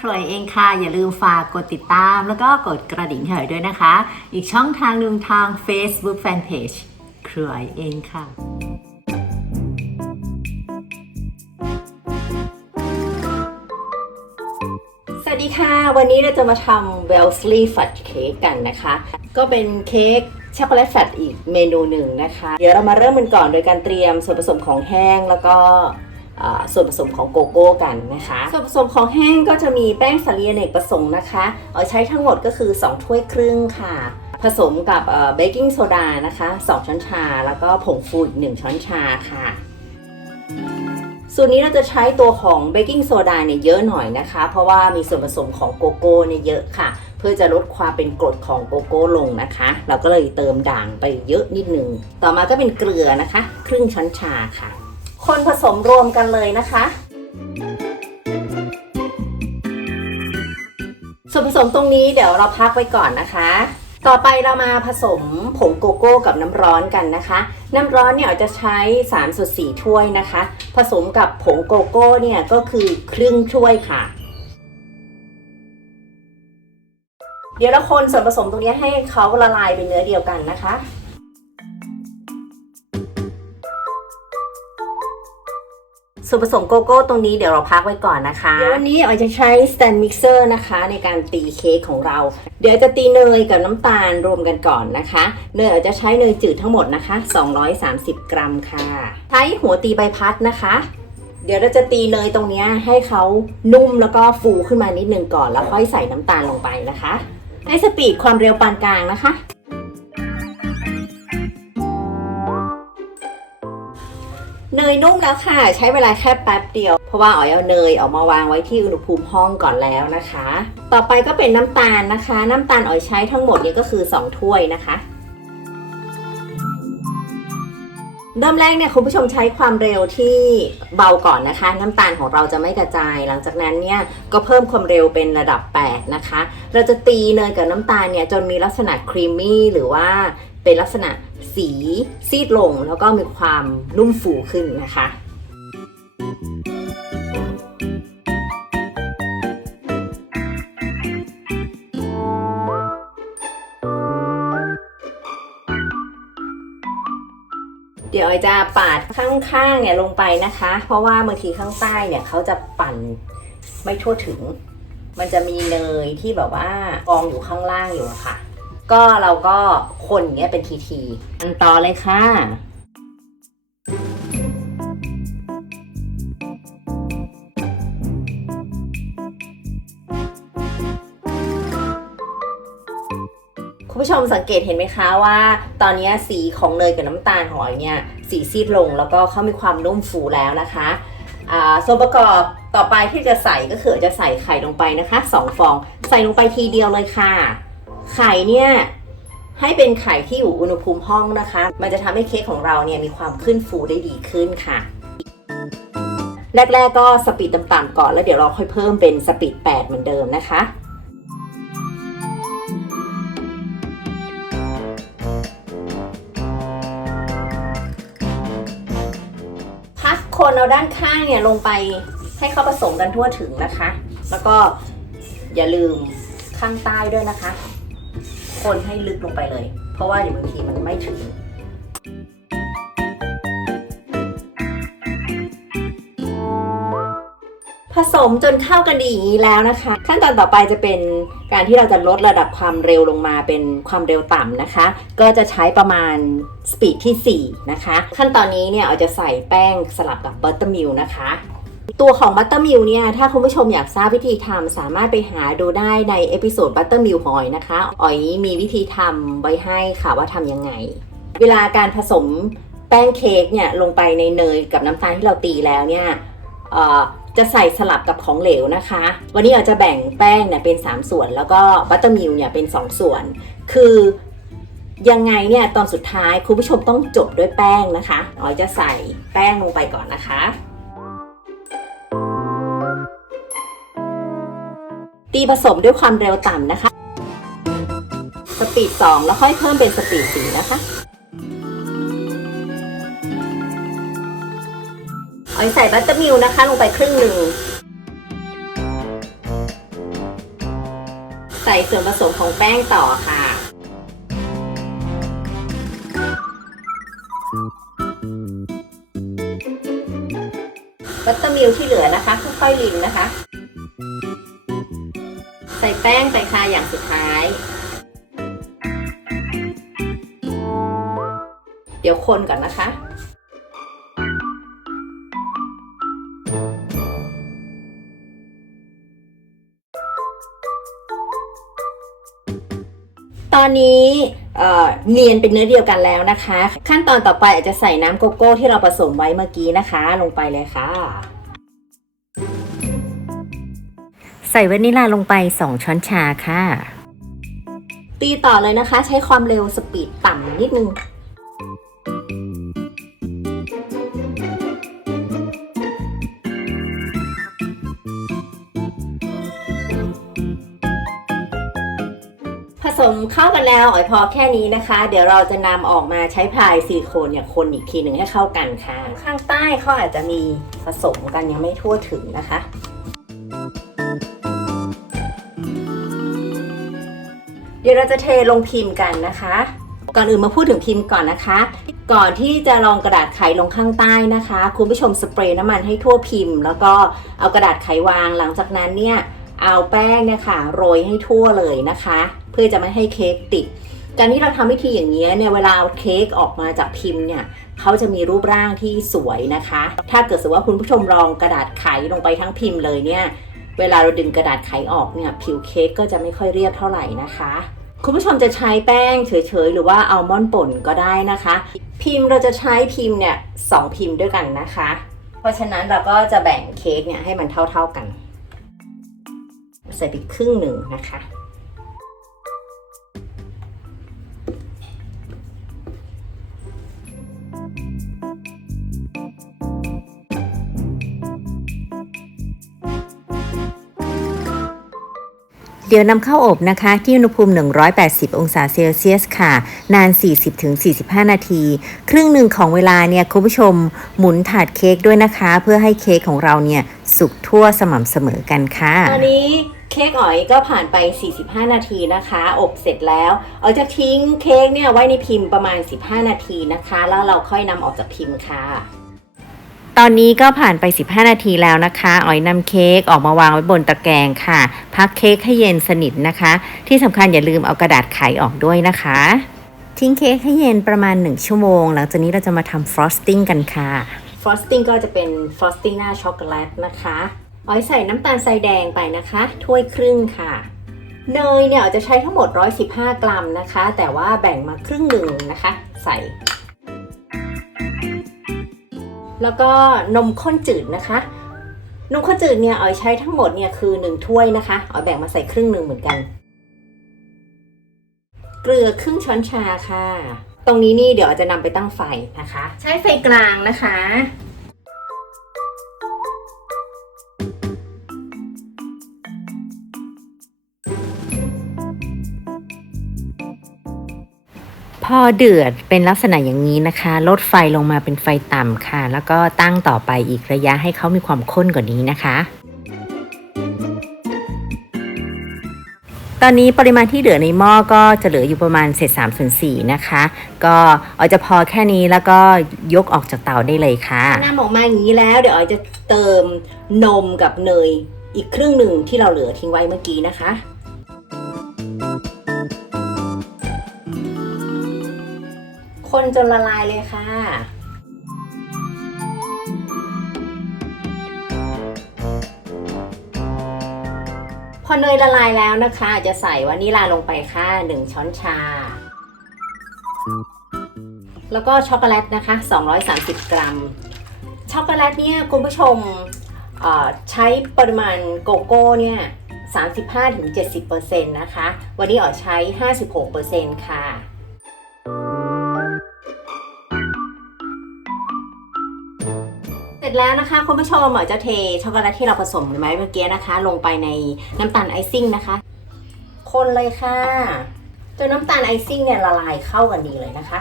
ครวยเองค่ะ อย่าลืมฝากกดติดตาม แล้วก็กดกระดิ่งให้หน่อยด้วยนะคะ อีกช่องทางหนึ่งทาง Facebook Fanpage ครวยเองค่ะสวัสดีค่ะ วันนี้เราจะมาทำ Wellesley Fudge Cake กันนะคะ ก็เป็นเค้กช็อกโกแลตแฟตอีกเมนูหนึ่งนะคะ เดี๋ยวเรามาเริ่มกันก่อนโดยการเตรียมส่วนผสมของแห้งแล้วก็ ส่วนผสมของโกโก้กันนะคะ ส่วนผสมของแห้งก็จะมีแป้งสาลีอเนกประสงค์นะคะเอาใช้ทั้งหมดก็คือ 2 ถ้วยครึ่งค่ะ ผสมกับเบกกิ้งโซดานะคะ 2 ช้อนชา แล้วก็ผงฟูอีก 1 ช้อนชาค่ะสูตรนี้เราจะใช้ตัวของเบกกิ้งโซดาเนี่ยเยอะหน่อยนะคะ เพราะว่ามีส่วนผสมของโกโก้เนี่ยเยอะค่ะ เพื่อจะลดความเป็นกรดของโกโก้ลงนะคะ เราก็เลยเติมด่างไปเยอะนิดนึง ต่อมาก็เป็นเกลือนะคะ ครึ่งช้อนชาค่ะ คนผสมรวมกันเลยนะคะ ส่วนผสมตรงนี้เดี๋ยวเราพักไว้ก่อนนะคะ ต่อไปเรามาผสมผงโกโก้กับน้ำร้อนกันนะคะ น้ำร้อนเนี่ยจะใช้3ส่วน4ถ้วยนะคะ ผสมกับผงโกโก้เนี่ยก็คือครึ่งถ้วยค่ะเดี๋ยวเราคนส่วนผสมตรงนี้ให้เขาละลายเป็นเนื้อเดียวกันนะคะ ส่วนผสมโกโก้ตรงนี้เดี๋ยวเราพักไว้ก่อนนะคะ เดี๋ยววันนี้ออยจะใช้ stand mixer นะคะ ในการตีเค้กของเรา เดี๋ยวจะตีเนยกับน้ำตาลรวมกันก่อนนะคะ เนยออยจะใช้เนยจืดทั้งหมดนะคะ 230 กรัมค่ะ ใช้หัวตีใบพัดนะคะ เดี๋ยวเราจะตีเนยตรงเนี้ยให้เขานุ่มแล้วก็ฟูขึ้นมานิดนึงก่อน แล้วค่อยใส่น้ำตาลลงไปนะคะ ให้สปีดความเร็วปานกลางนะคะ เนยนุ่มแล้วค่ะ ใช้เวลาแค่แป๊บเดียว เพราะว่าอ๋อยเอาเนยออกมาวางไว้ที่อุณหภูมิห้องก่อนแล้วนะคะ ต่อไปก็เป็นน้ำตาลนะคะ น้ำตาลอ๋อยใช้ทั้งหมดนี้ก็คือ 2 ถ้วยนะคะเริ่มแรกเนี่ยคุณผู้ชมใช้ความเร็วที่เบาก่อนนะคะ น้ำตาลของเราจะไม่กระจาย หลังจากนั้นเนี่ยก็เพิ่มความเร็วเป็นระดับ 8 นะคะ เราจะตีเนยกับน้ำตาลเนี่ยจนมีลักษณะครีมมี่หรือว่า เป็นลักษณะสีซีดลงแล้วก็มีความนุ่มฟูขึ้นนะคะเดี๋ยวจะปาดข้างๆเนี่ยลงไปนะคะ เพราะว่าบางทีข้างใต้เนี่ยเขาจะปั่นไม่ทั่วถึง มันจะมีเนยที่แบบว่ากองอยู่ข้างล่างอยู่ะค่ะ ก็เราก็คนอย่างเงี้ยเป็นทีๆอันต่อเลยค่ะ คุณผู้ชมสังเกตเห็นไหมคะว่า ตอนนี้สีของเนยกับน้ำตาลของออยเนี่ยสีซีดลงแล้วก็เขามีความนุ่มฟูแล้วนะคะอ่าส่วนประกอบต่อไปที่จะใส่ก็คือจะใส่ไข่ลงไปนะคะสองฟอง ใส่ลงไปทีเดียวเลยค่ะ ไข่เนี่ยให้เป็นไข่ที่อยู่อุณหภูมิห้องนะคะ มันจะทำให้เค้กของเราเนี่ยมีความขึ้นฟูได้ดีขึ้นค่ะ แรก ๆ ก็สปีดต่ำๆก่อนแล้วเดี๋ยวเราค่อยเพิ่มเป็นสปีด 8 เหมือนเดิมนะคะพักคนเอาด้านข้างเนี่ยลงไปให้เขาผสมกันทั่วถึงนะคะ แล้วก็อย่าลืมข้างใต้ด้วยนะคะ คนให้ลึกลงไปเลย เพราะว่าเดี๋ยวบางทีมันไม่ถึงผสมจนเข้ากันดีอย่างนี้แล้วนะคะ ขั้นตอนต่อไปจะเป็นการที่เราจะลดระดับความเร็วลงมาเป็นความเร็วต่ำนะคะ ก็จะใช้ประมาณสปีดที่ 4 นะคะ ขั้นตอนนี้เนี่ยเราจะใส่แป้งสลับกับบัตเตอร์มิลนะคะ ตัวของบัตเตอร์มิลเนี่ย ถ้าคุณผู้ชมอยากทราบวิธีทำสามารถไปหาดูได้ในเอพิโซดบัตเตอร์มิลขอยนะคะออยมีวิธีทำไว้ให้ค่ะว่าทำยังไง เวลาการผสมแป้งเค้กเนี่ยลงไปในเนยกับน้ำตาลที่เราตีแล้วเนี่ยจะใส่สลับกับของเหลวนะคะ วันนี้เราจะแบ่งแป้งเนี่ยเป็น 3 ส่วน แล้วก็บัตเตอร์มิลเนี่ยเป็น 2 ส่วน คือยังไงเนี่ยตอนสุดท้ายคุณผู้ชมต้องจบด้วยแป้งนะคะออยจะใส่แป้งลงไปก่อนนะคะ ตีผสมด้วยความเร็วต่ำนะคะ สปีด 2 แล้วค่อยเพิ่มเป็นสปีด 4 นะคะออยใส่บัตเตอร์มิลนะคะ ลงไปครึ่งหนึ่ง ใส่ส่วนผสมของแป้งต่อค่ะ บัตเตอร์มิลที่เหลือนะคะค่อยๆรินนะคะ ส่แป้งไปค่ะอย่างสุดท้าย เดี๋ยวคนก่อนนะคะ ตอนนี้เอ่อเนียนเป็นเนื้อเดียวกันแล้วนะคะ ขั้นตอนต่อไปอาจจะใส่น้ำโกโก้ที่เราผสมไว้เมื่อกี้นะคะ ลงไปเลยค่ะ ส่วานิลาลงไป 2 ช้อนชาค่ะ ตีต่อเลยนะคะ ใช้ความเร็วสปีดต่ำนิดนึง ผสมเข้ากันแล้วอ๋อยพอแค่นี้นะคะ เดี๋ยวเราจะนำออกมาใช้พายซิลิโคนเนี่ยคนอีกทีหนึ่งให้เข้ากันค่ะ ข้างใต้เขาอาจจะมีผสมกันยังไม่ทั่วถึงนะคะ ดี๋ยวเราจะเทลงพิมพ์กันนะคะ ก่อนอื่นมาพูดถึงพิมพ์ก่อนนะคะ ก่อนที่จะรองกระดาษไขลงข้างใต้นะคะ คุณผู้ชมสเปรย์น้ำมันให้ทั่วพิมพ์ แล้วก็เอากระดาษไขวางหลังจากนั้นเนี่ยเอาแป้งเนี่ยค่ะโรยให้ทั่วเลยนะคะ เพื่อจะไม่ให้เค้กติดการที่เราทำวิธีอย่างนี้เนี่ยเวลาเค้กออกมาจากพิมพ์เนี่ยเขาจะมีรูปร่างที่สวยนะคะ ถ้าเกิดสมมติว่าคุณผู้ชมรองกระดาษไขลงไปทั้งพิมพ์เลยเนี่ยเวลาเราดึงกระดาษไขออกเนี่ยผิวเค้กก็จะไม่ค่อยเรียบเท่าไหร่นะคะ คุณผู้ชมจะใช้แป้งเฉยๆ หรือว่าอัลมอนด์ป่นก็ได้นะคะ พิมพ์เราจะใช้พิมพ์เนี่ยสองพิมพ์ด้วยกันนะคะ เพราะฉะนั้นเราก็จะแบ่งเค้กเนี่ยให้มันเท่าๆกัน ใส่ไปครึ่งหนึ่งนะคะ เดี๋ยวนำเข้าอบนะคะ ที่อุณหภูมิ 180 องศาเซลเซียสค่ะ นาน 40-45 นาที ครึ่งหนึ่งของเวลาเนี่ยคุณผู้ชมหมุนถาดเค้กด้วยนะคะ เพื่อให้เค้กของเราเนี่ยสุกทั่วสม่ำเสมอกันค่ะตอนนี้เค้กอ๋อยก็ผ่านไป 45 นาทีนะคะ อบเสร็จแล้วอ๋อยจะทิ้งเค้กเนี่ยไว้ในพิมพ์ประมาณ 15 นาทีนะคะ แล้วเราค่อยนำออกจากพิมพ์ค่ะ ตอนนี้ก็ผ่านไป 15 นาทีแล้วนะคะ อ๋อยนำเค้กออกมาวางไว้บนตะแกรงค่ะ พักเค้กให้เย็นสนิทนะคะ ที่สำคัญอย่าลืมเอากระดาษไขออกด้วยนะคะ ทิ้งเค้กให้เย็นประมาณ 1 ชั่วโมง หลังจากนี้เราจะมาทำฟรอสติ้งกันค่ะ ฟรอสติ้งก็จะเป็นฟรอสติ้งหน้าช็อกโกแลตนะคะ อ๋อยใส่น้ำตาลทรายแดงไปนะคะ ถ้วยครึ่งค่ะเนยเนี่ยอ๋อยจะใช้ทั้งหมด 115 กรัมนะคะ แต่ว่าแบ่งมาครึ่งหนึ่งนะคะ ใส่ แล้วก็นมข้นจืดนะคะ นมข้นจืดเนี่ยอ๋อยใช้ทั้งหมดเนี่ยคือ 1 ถ้วยนะคะอ๋อยแบ่งมาใส่ครึ่งหนึ่งเหมือนกัน เกลือครึ่งช้อนชาค่ะ ตรงนี้นี่เดี๋ยวจะนำไปตั้งไฟนะคะ ใช้ไฟกลางนะคะ พอเดือดเป็นลักษณะอย่างนี้นะคะ ลดไฟลงมาเป็นไฟต่ำค่ะ แล้วก็ตั้งต่อไปอีกระยะให้เขามีความข้นกว่านี้นะคะ ตอนนี้ปริมาณที่เหลือในหม้อก็จะเหลืออยู่ประมาณเศษ3ส่วน4นะคะ ก็เอาจะพอแค่นี้แล้วก็ยกออกจากเตาได้เลยค่ะน้ำออกมาอย่างนี้แล้วเดี๋ยวออยจะเติมนมกับเนยอีกครึ่งหนึ่งที่เราเหลือทิ้งไว้เมื่อกี้นะคะ คนจนละลายเลยค่ะ พอเนยละลายแล้วนะคะ จะใส่วานิลาลงไปค่ะ1ช้อนชา แล้วก็ช็อกโกแลตนะคะ 230 กรัม ช็อกโกแลตเนี่ยคุณผู้ชมใช้ปริมาณโกโก้เนี่ย35-70%นะคะ วันนี้อ๋อใช้ 56%ค่ะ ร็จแล้วนะคะคุณผู้ชมอ๋อจะเทช็อกโกแลตที่เราผสมไว้เมื่อกี้นะคะ ลงไปในน้ำตาลไอซิ่งนะคะ คนเลยค่ะจนน้ำตาลไอซิ่งเนี่ยละลายเข้ากันดีเลยนะคะ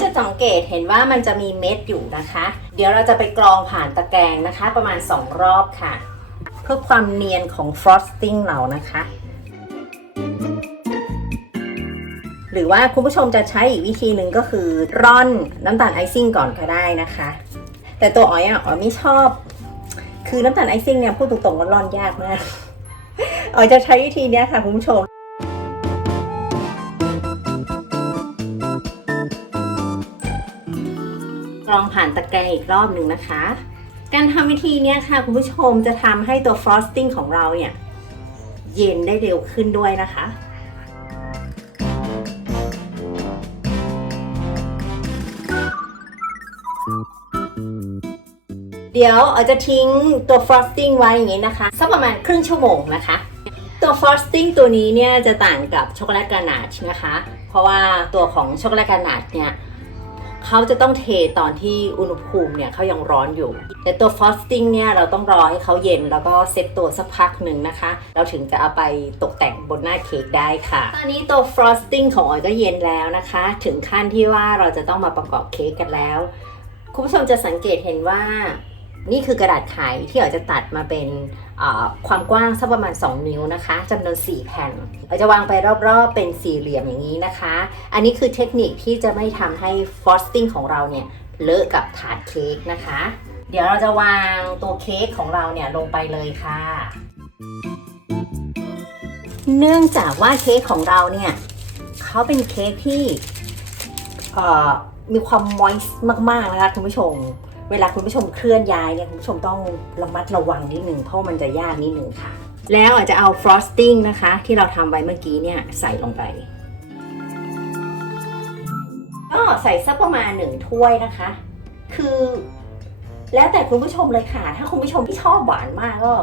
จะสังเกตเห็นว่ามันจะมีเม็ดอยู่นะคะ เดี๋ยวเราจะไปกรองผ่านตะแกรงนะคะ ประมาณ 2 รอบค่ะ เพื่อความเนียนของฟรอสติ้งเรานะคะ หรือว่าคุณผู้ชมจะใช้อีกวิธีหนึ่งก็คือร่อนน้ำตาลไอซิ่งก่อนก็ได้นะคะ แต่ตัวอ๋อยอะอ๋อยไม่ชอบ คือน้ำตาลไอซิ่งเนี่ยพูดตรงๆว่าร่อนยากมากอ๋อยจะใช้วิธีนี้ค่ะคุณผู้ชมกรองผ่านตะแกรงอีกรอบหนึ่งนะคะ การทำวิธีนี้ค่ะคุณผู้ชมจะทำให้ตัวฟรอสติ้งของเราเนี่ย เย็นได้เร็วขึ้นด้วยนะคะ เดี๋ยวอาจจะทิ้งตัวฟรอสติ้งไว้อย่างนี้นะคะสักประมาณครึ่งชั่วโมงนะคะ ตัวฟรอสติ้งตัวนี้เนี่ยจะต่างกับช็อกโกแลตกานาชนะคะ เพราะว่าตัวของช็อกโกแลตกานาชเนี่ยเขาจะต้องเทตอนที่อุณหภูมิเนี่ยเขายังร้อนอยู่ แต่ตัวฟรอสติ้งเนี่ยเราต้องรอให้เขาเย็นแล้วก็เซตตัวสักพักหนึ่งนะคะ เราถึงจะเอาไปตกแต่งบนหน้าเค้กได้ค่ะ ตอนนี้ตัวฟรอสติ้งของออยก็เย็นแล้วนะคะ ถึงขั้นที่ว่าเราจะต้องมาประกอบเค้กกันแล้ว คุณผู้ชมจะสังเกตเห็นว่า นี่คือกระดาษไขที่เราจะตัดมาเป็นความกว้างสักประมาณ 2 นิ้วนะคะจำนวน 4 แผ่นเราจะวางไปรอบๆเป็นสี่เหลี่ยมอย่างนี้นะคะ อันนี้คือเทคนิคที่จะไม่ทำให้ฟรอสติ้งของเราเนี่ยเลอะกับถาดเค้กนะคะ เดี๋ยวเราจะวางตัวเค้กของเราเนี่ยลงไปเลยค่ะ เนื่องจากว่าเค้กของเราเนี่ยเขาเป็นเค้กที่ มีความมอยส์มากๆนะคะคุณผู้ชม เวลาคุณผู้ชมเคลื่อนย้ายเนี่ยคุณผู้ชมต้องระมัดระวังนิดหนึ่งเพราะมันจะยากนิดหนึ่งค่ะ แล้วอาจจะเอาฟรอสติ้งนะคะ ที่เราทำไว้เมื่อกี้เนี่ยใส่ลงไปก็ใส่สักประมาณหนึ่งถ้วยนะคะ คือ แล้วแต่คุณผู้ชมเลยค่ะ ถ้าคุณผู้ชมที่ชอบหวานมากก็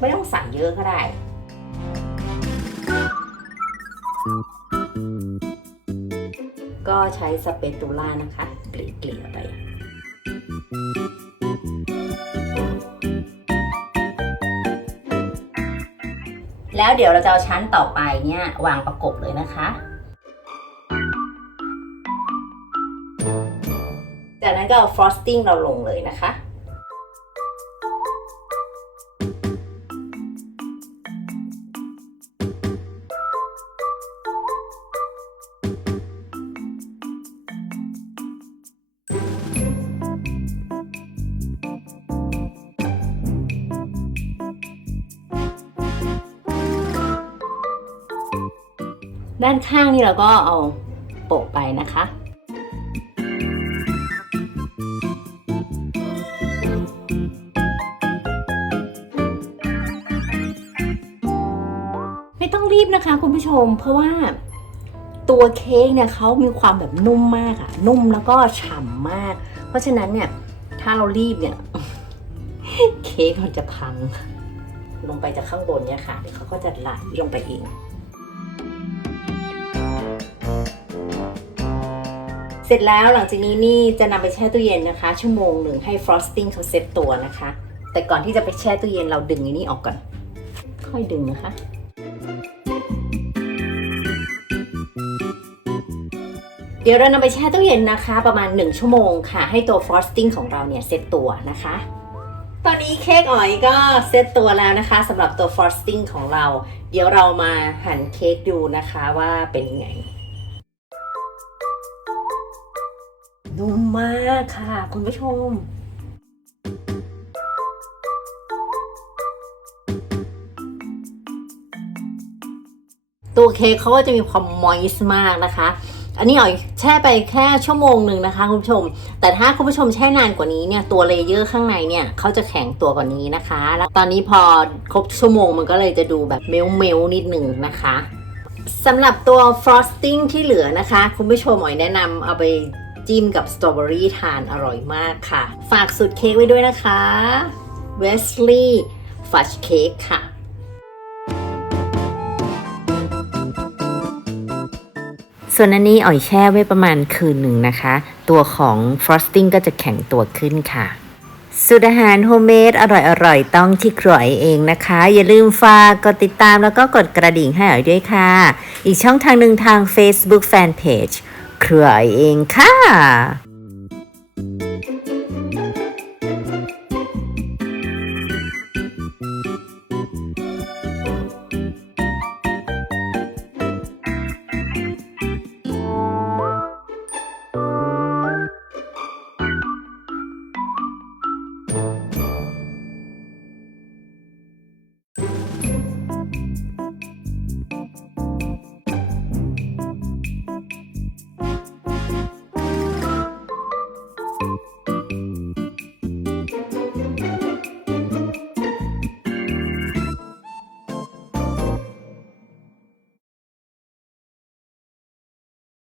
ไม่ต้องใส่เยอะก็ได้ ก็ใช้สเปตูล่านะคะ เกลี่ยๆไปแล้วเดี๋ยวเราจะเอาชั้นต่อไปเนี่ยวางประกบเลยนะคะ จากนั้นก็เอาฟรอสติ้งเราลงเลยนะคะ ด้านข้างนี่เราก็เอาโปะไปนะคะไม่ต้องรีบนะคะคุณผู้ชม เพราะว่าตัวเค้กเนี่ยเขามีความแบบนุ่มมากอะนุ่มแล้วก็ฉ่ำมาก เพราะฉะนั้นเนี่ย ถ้าเรารีบเนี่ย เค้กมันจะพัง ลงไปจากข้างบนเนี่ยค่ะ เดี๋ยวเขาก็จะไหลลงไปเอง เสร็จแล้วหลังจากนี้นี่จะนำไปแช่ตู้เย็นนะคะ ชั่วโมงหนึ่งให้ฟรอสติ้งเขาเซ็ตตัวนะคะ แต่ก่อนที่จะไปแช่ตู้เย็นเราดึงอันนี้ออกก่อน ค่อยดึงนะคะเดี๋ยวเรานำไปแช่ตู้เย็นนะคะ ประมาณ 1 ชั่วโมงค่ะ ให้ตัวฟรอสติ้งของเราเนี่ยเซ็ตตัวนะคะ ตอนนี้เค้กอ๋อยก็เซ็ตตัวแล้วนะคะสำหรับตัวฟรอสติ้งของเรา เดี๋ยวเรามาหั่นเค้กดูนะคะว่าเป็นยังไง นุ่มมากค่ะ คุณผู้ชมตัวเค้กเขาก็จะมีความมอยส์มากนะคะ อันนี้อ๋อยแช่ไปแค่ชั่วโมงหนึ่งนะคะคุณผู้ชม แต่ถ้าคุณผู้ชมแช่นานกว่านี้เนี่ยตัวเลเยอร์ข้างในเนี่ยเขาจะแข็งตัวกว่านี้นะคะ แล้วตอนนี้พอครบชั่วโมงมันก็เลยจะดูแบบเมลเมลนิดหนึ่งนะคะสำหรับตัวฟรอสติ้งที่เหลือนะคะ คุณผู้ชมอ๋อยแนะนำเอาไป จิ้มกับสตรอเบอรี่ทานอร่อยมากค่ะ ฝากสูตรเค้กไว้ด้วยนะคะเวสลีย์ฟัชเค้กค่ะส่วนอันนี้อ่อยแช่ไว้ประมาณคืนหนึ่งนะคะ ตัวของฟรอสติ้งก็จะแข็งตัวขึ้นค่ะสูตรอาหารโฮมเมดอร่อยๆ ต้องที่ครัวอ๋อยเองนะคะ อย่าลืมฝากกดติดตามแล้วก็กดกระดิ่งให้อ๋อยด้วยค่ะ อีกช่องทางหนึ่งทาง Facebook Fanpage ครัวเองค่ะ